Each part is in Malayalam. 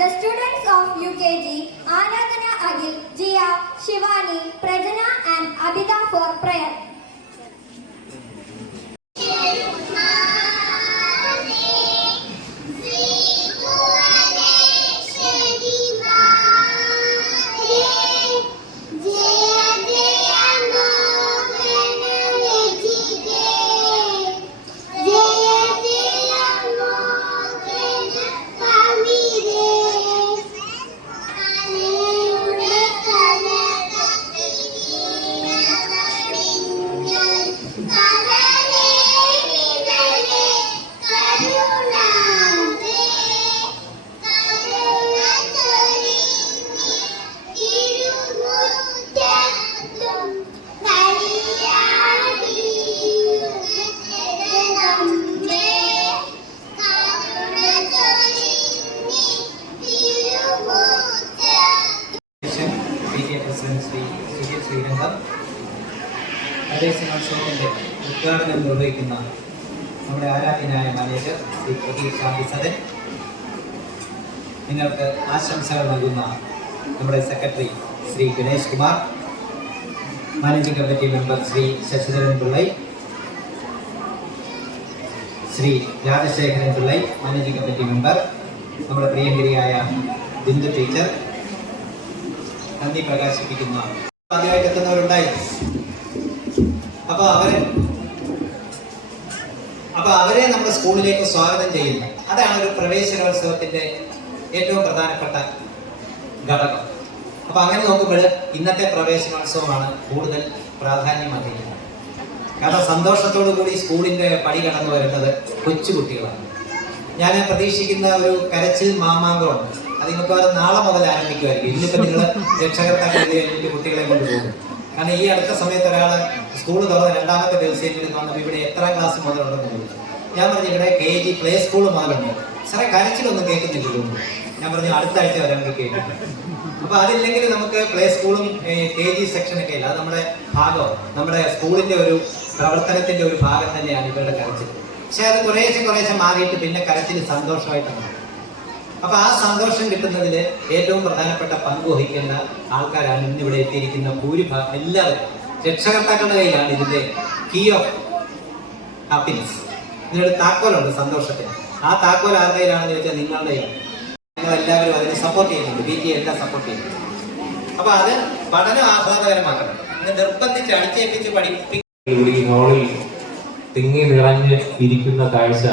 The students of UKG, Aradhana Agil, Jia, Shivani, Prajana and Abhida for prayer. ഉദ്ഘാടനം നിർവഹിക്കുന്ന നമ്മുടെ ആരാധനായ മാനേജർ ശ്രീ പ്രദീപ് ശാന്തിസദൻ, നിങ്ങൾക്ക് ആശംസകൾ നൽകുന്ന നമ്മുടെ secretary Shri Ganesh Kumar, managing committee member Shri Sasidharan Pillai, Shri Rajasekharan Pillai, managing committee member, നമ്മുടെ പ്രിയങ്കരിയായ ബിന്ദു ടീച്ചർ, നന്ദി പ്രകാശിപ്പിക്കുന്ന ആദ്യമായിട്ട് എത്തുന്നവരുണ്ടായിരുന്നു. അപ്പൊ അവരെ നമ്മുടെ സ്കൂളിലേക്ക് സ്വാഗതം ചെയ്യുന്നു. അതാണ് ഒരു പ്രവേശനോത്സവത്തിന്റെ ഏറ്റവും പ്രധാനപ്പെട്ട ഘടകം. അപ്പൊ അങ്ങനെ നോക്കുമ്പോൾ ഇന്നത്തെ പ്രവേശനോത്സവമാണ് കൂടുതൽ പ്രാധാന്യം അർഹിക്കുന്നത്. കാരണം സന്തോഷത്തോടു കൂടി സ്കൂളിന്റെ പടി കടന്നു വരുന്നത് കൊച്ചുകുട്ടികളാണ്. ഞാൻ പ്രതീക്ഷിക്കുന്ന ഒരു കരച്ചിൽ മാമാങ്കമുണ്ട്. അത് മിക്കവാറും നാളെ മുതൽ ആരംഭിക്കുമായിരിക്കും. ഇന്നിപ്പോ നിങ്ങൾ രക്ഷകർത്താക്കൾ കുട്ടികളെ കൊണ്ട് പോകും. കാരണം ഈ അടുത്ത സമയത്ത് ഒരാൾ സ്കൂൾ തുറന്ന് 2ാമത്തെ ദിവസമെങ്കിലും വന്നപ്പോൾ ഇവിടെ എത്രാം ക്ലാസ് മുതലുണ്ടെന്ന് ചോദിച്ചു. ഞാൻ പറഞ്ഞു ഇവിടെ KG പ്ലേ സ്കൂൾ മുതലുണ്ട്. സാറേ കരച്ചിലൊന്നും കേൾക്കുന്നില്ലല്ലോ. ഞാൻ പറഞ്ഞു അടുത്ത ആഴ്ച വരാമെങ്കിൽ കേട്ടിട്ട്. അപ്പൊ അതില്ലെങ്കിൽ നമുക്ക് പ്ലേ സ്കൂളും KG സെക്ഷനൊക്കെ ഇല്ല. അത് നമ്മുടെ ഭാഗം, നമ്മുടെ സ്കൂളിന്റെ ഒരു പ്രവർത്തനത്തിന്റെ ഒരു ഭാഗം തന്നെയാണ് ഇവരുടെ കരച്ചിൽ. പക്ഷെ അത് കുറേശ്ശെ മാറിയിട്ട് പിന്നെ കരച്ചിൽ സന്തോഷമായിട്ടാണ്. അപ്പൊ ആ സന്തോഷം കിട്ടുന്നതിൽ ഏറ്റവും പ്രധാനപ്പെട്ട പങ്ക് വഹിക്കേണ്ട ആൾക്കാരാണ് ഇന്നിവിടെ എത്തിയിരിക്കുന്ന ഭൂരിഭാഗം എല്ലാവരും. രക്ഷകർത്താക്കളുടെ കയ്യിലാണ് ഇതിന്റെ കീ ഓഫ് ഹാപ്പിനെസ്. ഇതിനൊരു താക്കോലുണ്ട് സന്തോഷത്തിന്. ആ താക്കോൽ ആരുടെ കയ്യിലാണെന്ന് ചോദിച്ചാൽ നിങ്ങളുടെയാണ്. നിങ്ങൾ എല്ലാവരും അതിനെ സപ്പോർട്ട് ചെയ്യുന്നുണ്ട്. PTA എല്ലാം സപ്പോർട്ട് ചെയ്യുന്നുണ്ട്. അപ്പൊ അത് പഠനം ആഹ്ലാദകരമാക്കണം. നിർബന്ധിച്ച് അടിച്ചേൽപ്പിച്ച് പഠിപ്പിക്കും. ഹാളിൽ തിങ്ങി നിറഞ്ഞ് ഇരിക്കുന്ന കാഴ്ച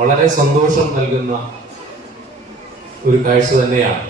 വളരെ സന്തോഷം നൽകുന്ന ഒരു കാഴ്ച തന്നെയാണ്.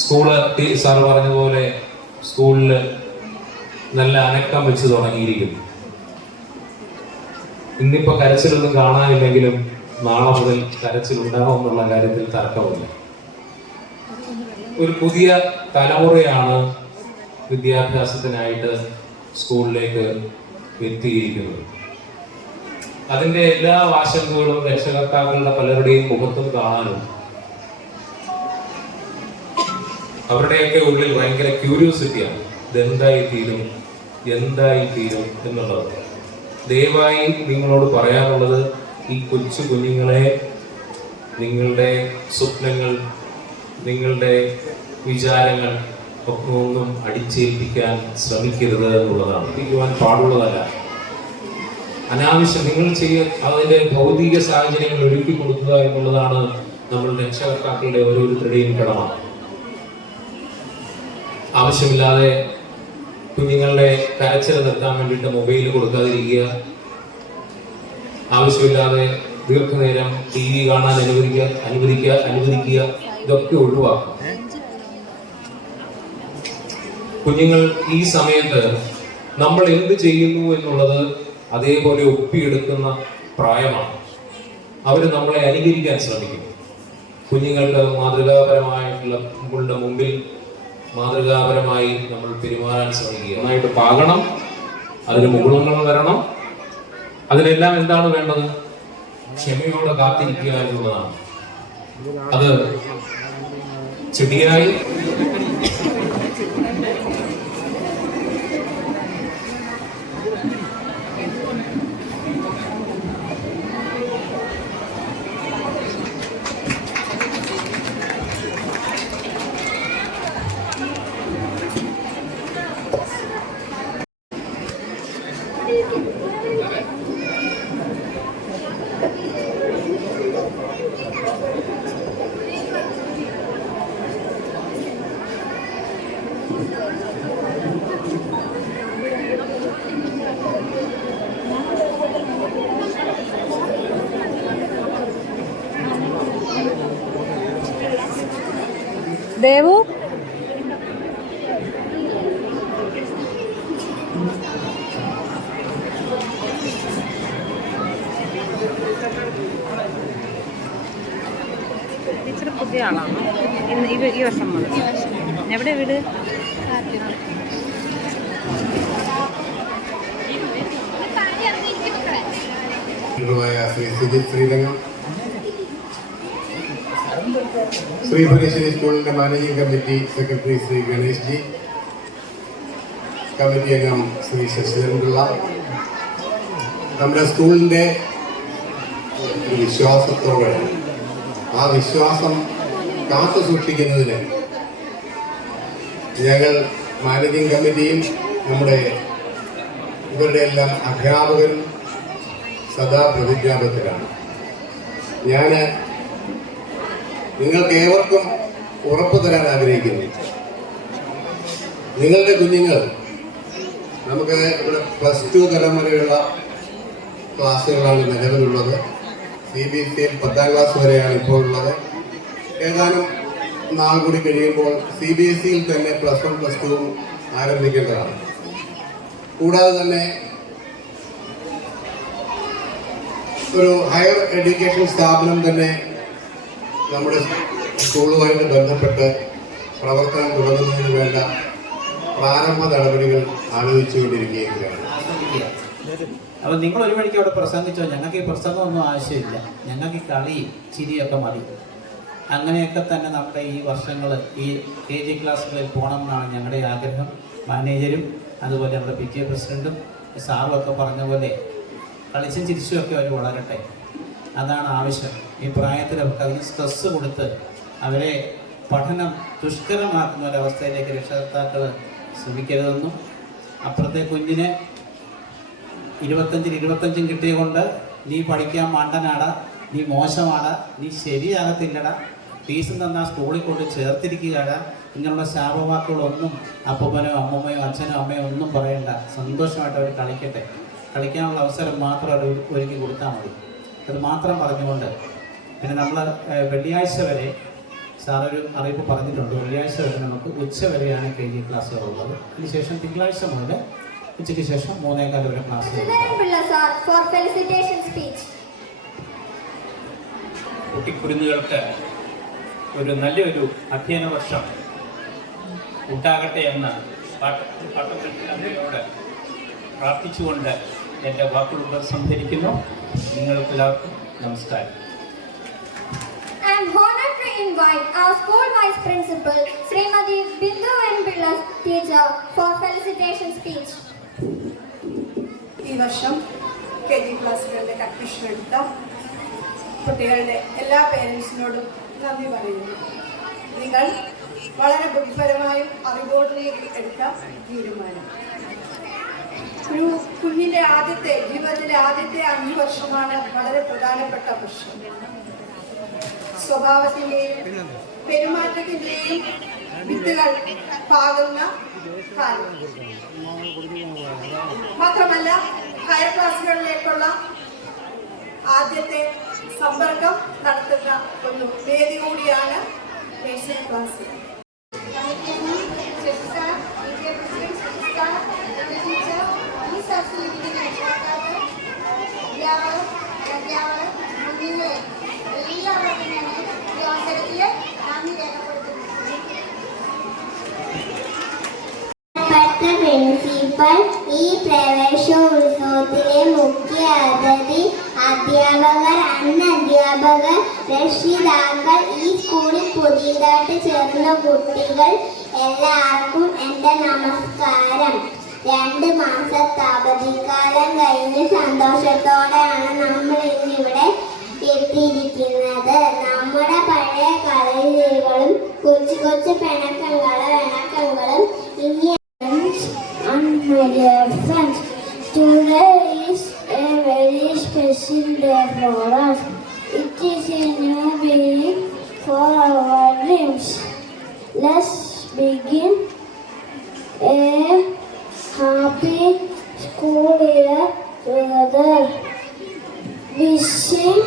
സ്കൂള് സാറ് പറഞ്ഞ പോലെ സ്കൂളിൽ നല്ല അനക്കം വെച്ച് തുടങ്ങിയിരിക്കുന്നു. ഇന്നിപ്പോ കരച്ചിലൊന്നും കാണാനില്ലെങ്കിലും നാളെ മുതൽ കരച്ചിലുണ്ടാകും എന്നുള്ള കാര്യത്തിൽ തർക്കമില്ല. ഒരു പുതിയ തലമുറയാണ് വിദ്യാഭ്യാസത്തിനായിട്ട് സ്കൂളിലേക്ക് എത്തിയിരിക്കുന്നത്. അതിന്റെ എല്ലാ ആശങ്കകളും രക്ഷകർത്താക്കളുടെ പലരുടെയും മുഖത്തും കാണാനും അവരുടെയൊക്കെ ഉള്ളിൽ ഭയങ്കര ക്യൂരിയോസിറ്റിയാണ്. ഇതെന്തായി തീരും എന്നുള്ളത്. ദയവായി നിങ്ങളോട് പറയാനുള്ളത്, ഈ കൊച്ചു കുഞ്ഞുങ്ങളെ നിങ്ങളുടെ സ്വപ്നങ്ങൾ, നിങ്ങളുടെ വിചാരങ്ങൾ ഒക്കെ ഒന്നും അടിച്ചേൽപ്പിക്കാൻ ശ്രമിക്കരുത് എന്നുള്ളതാണ്. ഇരിക്കുവാൻ പാടുള്ളതല്ല. അനാവശ്യം നിങ്ങൾ അതിന്റെ ഭൗതിക സാഹചര്യങ്ങൾ ഒരുക്കി കൊടുക്കുക എന്നുള്ളതാണ് നമ്മൾ രക്ഷകർത്താക്കളുടെ ഓരോരുത്തരുടെയും കടമ. ആവശ്യമില്ലാതെ കുഞ്ഞുങ്ങളുടെ കരച്ചിൽ നിർത്താൻ വേണ്ടിയിട്ട് മൊബൈൽ കൊടുക്കാതിരിക്കുക, ആവശ്യമില്ലാതെ ദീർഘനേരം TV കാണാൻ അനുവദിക്കുക, ഇതൊക്കെ ഒഴിവാക്കാം. കുഞ്ഞുങ്ങൾ ഈ സമയത്ത് നമ്മൾ എന്ത് ചെയ്യുന്നു എന്നുള്ളത് അതേപോലെ ഒപ്പിയെടുക്കുന്ന പ്രായമാണ്. അവർ നമ്മളെ അനുകരിക്കാൻ ശ്രമിക്കും. കുഞ്ഞുങ്ങൾക്ക് മാതൃകാപരമായിട്ടുള്ള നമ്മളുടെ മുമ്പിൽ മാതൃകാപരമായി നമ്മൾ പെരുമാറാൻ ശ്രമിക്കുക. നന്നായിട്ട് പാകണം, അതിന് മുകുളങ്ങൾ വരണം. അതിനെല്ലാം എന്താണ് വേണ്ടത്? ക്ഷമയോടെ കാത്തിരിക്കുക എന്നുള്ളതാണ്. അത് ചെടിയായി ദേവു ടീച്ചർ പുതിയ ആളാണ്. ഈ വർഷം മുതൽ എവിടെ വീട്? ശ്രീ സുജിത് ശ്രീരംഗം, ശ്രീ ഭുവനേശ്വരി സ്കൂളിന്റെ managing committee secretary Shri Ganesh G, committee അംഗം ശ്രീ ശശിധരൻപിള്ള, നമ്മുടെ സ്കൂളിന്റെ ഒരു വിശ്വാസത്തോടെ ആ വിശ്വാസം കാത്തു സൂക്ഷിക്കുന്നതിന് ഞങ്ങൾ മാനേജിംഗ് കമ്മിറ്റിയും നമ്മുടെ ഇവരുടെ എല്ലാം അധ്യാപകരും സദാ പ്രതിജ്ഞാബദ്ധരാണ്. ഞാൻ നിങ്ങൾക്ക് ഏവർക്കും ഉറപ്പ് തരാൻ ആഗ്രഹിക്കുന്നു, നിങ്ങളുടെ കുഞ്ഞുങ്ങൾ നമുക്ക് ഇവിടെ +2 തലം വരെയുള്ള ക്ലാസ്സുകളാണ് നിലവിലുള്ളത്. CBSE 10ാം ക്ലാസ് വരെയാണ് ഇപ്പോൾ ഉള്ളത്. ഏതാനും നാൾ കൂടി കഴിയുമ്പോൾ CBSEയിൽ തന്നെ +1 +2 ആരംഭിക്കേണ്ടതാണ്. കൂടാതെ തന്നെ ഒരു ഹയർ എഡ്യൂക്കേഷൻ സ്ഥാപനം തന്നെ നമ്മുടെ സ്കൂളുമായിട്ട് ബന്ധപ്പെട്ട് പ്രവർത്തനം തുടങ്ങുന്നതിന് വേണ്ട പ്രാരംഭ നടപടികൾ ആലോചിച്ചുകൊണ്ടിരിക്കുകയാണ്. അപ്പം നിങ്ങൾ ഒരു മണിക്ക് അവിടെ പ്രസംഗിച്ചോ, ഞങ്ങൾക്ക് ഈ പ്രസംഗമൊന്നും ആവശ്യമില്ല, ഞങ്ങൾക്ക് ഈ കളിയും ചിരിയൊക്കെ മതി. അങ്ങനെയൊക്കെ തന്നെ നമ്മുടെ ഈ വർഷങ്ങൾ ഈ KG ക്ലാസ്സുകളിൽ പോകണം എന്നാണ് ഞങ്ങളുടെ ആഗ്രഹം. മാനേജരും അതുപോലെ നമ്മുടെ PTA പ്രസിഡൻറ്റും സാറും ഒക്കെ പറഞ്ഞ പോലെ കളിച്ചും ചിരിച്ചുമൊക്കെ അവർ വളരട്ടെ, അതാണ് ആവശ്യം. ഈ പ്രായത്തിൽ അവർക്ക് അതിന് സ്ട്രെസ് കൊടുത്ത് അവരെ പഠനം ദുഷ്കരമാക്കുന്ന ഒരവസ്ഥയിലേക്ക് രക്ഷകർത്താക്കൾ ശ്രമിക്കരുതെന്നും, അപ്പുറത്തെ കുഞ്ഞിന് 25 കിട്ടിയ കൊണ്ട് നീ പഠിക്കാൻ മണ്ടനാടാ, നീ മോശമാടാ, നീ ശരിയാകത്തില്ലടാ, ഫീസും തന്നാൽ സ്കൂളിൽ കൊണ്ട് ചേർത്തിരിക്കുകയാടാ, ഇങ്ങനെയുള്ള ശാപവാക്കുകളൊന്നും അപ്പൂപ്പനോ അമ്മൂമ്മയോ അച്ഛനോ അമ്മയോ ഒന്നും പറയണ്ട. സന്തോഷമായിട്ട് അവർ കളിക്കട്ടെ, കളിക്കാനുള്ള അവസരം മാത്രം അവർ ഒരുക്കി കൊടുത്താൽ മതി. അത് മാത്രം പറഞ്ഞുകൊണ്ട് പിന്നെ നമ്മൾ വെള്ളിയാഴ്ച വരെ സാറൊരു അറിയിപ്പ് പറഞ്ഞിട്ടുണ്ട്. വെള്ളിയാഴ്ച വരെ നമുക്ക് ഉച്ച വരെയാണ് KG ക്ലാസ്സുകളുള്ളത്. അതിനുശേഷം തിങ്കളാഴ്ച മുതൽ ഉച്ചയ്ക്ക് ശേഷം 3:15 വരെ ക്ലാസ്. കുട്ടിക്കുരുന്നുകൾക്ക് ഒരു നല്ലൊരു അധ്യയന വർഷം ഉണ്ടാകട്ടെ എന്ന് പാട്ടത്തിനോട് പ്രാർത്ഥിച്ചുകൊണ്ട് എൻ്റെ വാക്കുകൾ ഉപസംഹരിക്കുന്നു. നിങ്ങൾക്കെല്ലാവർക്കും നമസ്കാരം. I am honored to invite our school vice principal, Srimati Bindu N. Pilla teacher, for felicitation speech. ഈ വർഷം KG ക്ലാസ്സുകളിലേക്ക് അഡ്മിഷൻ എടുത്ത കുട്ടികളുടെ എല്ലാ പേരൻസിനോടും നന്ദി പറയുന്നു. നിങ്ങൾ വളരെ ബുദ്ധിപരമായും അറിവോടുകൂടി എടുത്ത തീരുമാനം. ഒരു കുഞ്ഞിൻ്റെ ജീവിതത്തിലെ ആദ്യത്തെ 5 വർഷമാണ് വളരെ പ്രധാനപ്പെട്ട വർഷം. സ്വഭാവത്തിൻ്റെയും പെരുമാറ്റത്തിൻ്റെയും വിത്തുകൾ പാകുന്ന കാലം. മാത്രമല്ല ഹയർ ക്ലാസ്സുകളിലേക്കുള്ള ആദ്യത്തെ സമ്പർക്കം നടത്തുന്ന ഒരു വേദി കൂടിയാണ് വിസിറ്റ് ക്ലാസ്. പ്രിൻസിപ്പൽ, ഈ പ്രവേശോത്സവത്തിലെ മുഖ്യ അതിഥി, അധ്യാപകർ, അനധ്യാപകർ, രക്ഷിതാക്കൾ, ഈ സ്കൂളിൽ പുതിയതായിട്ട് ചേർന്ന കുട്ടികൾ, എല്ലാവർക്കും എൻ്റെ നമസ്കാരം. 2 മാസത്തെ അവധിക്കാലം കഴിഞ്ഞ് സന്തോഷത്തോടെയാണ് നമ്മൾ ഇന്നിവിടെ എത്തിയിരിക്കുന്നത്. നമ്മുടെ പഴയ കളികളും കൊച്ചു കൊച്ചു പിണക്കങ്ങളും ഇനി and my dear friends, today is a very special day for us. It is a new beginning for our dreams. Let's begin a happy school year together. Wishing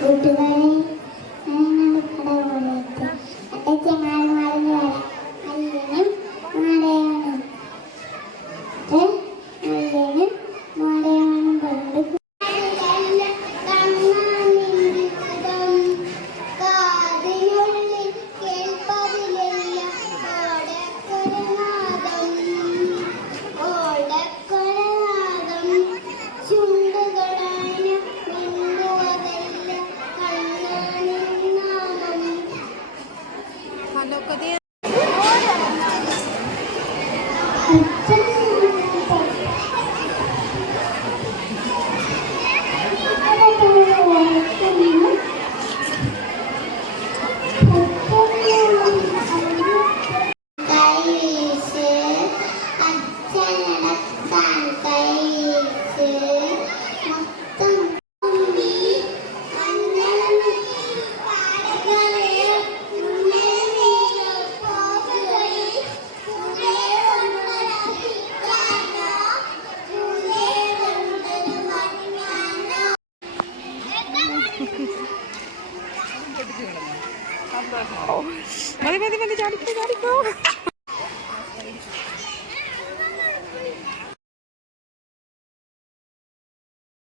കൂട്ടുകാരെ ഞങ്ങളുടെ കട എൻ്റെ ചെങ്ങാതിമാരെന്ന് വരാം. അല്ലനും മാടയാനും അല്ലനും മാടയാനും കൊണ്ട് കാതിനുള്ളിൽ കേൾപ്പതിലെല്ലാം ഓടക്കൊരനാദം ചുണ്ടുകളാണ് മിന്നുവതല്ല കണ്ണാനും നാമം. കൈവീശ് അച്ഛനടക്കാൻ കൈവീശ് മൊത്തം കുമ്പി മഞ്ഞളി പാടകളെ മുന്നേ പോകുകയും മുന്നേ ഒന്നരഹിക്കാനോ മുന്നേ ഒന്നൊരു മഞ്ഞാനോ. മതി ചാടിക്കോ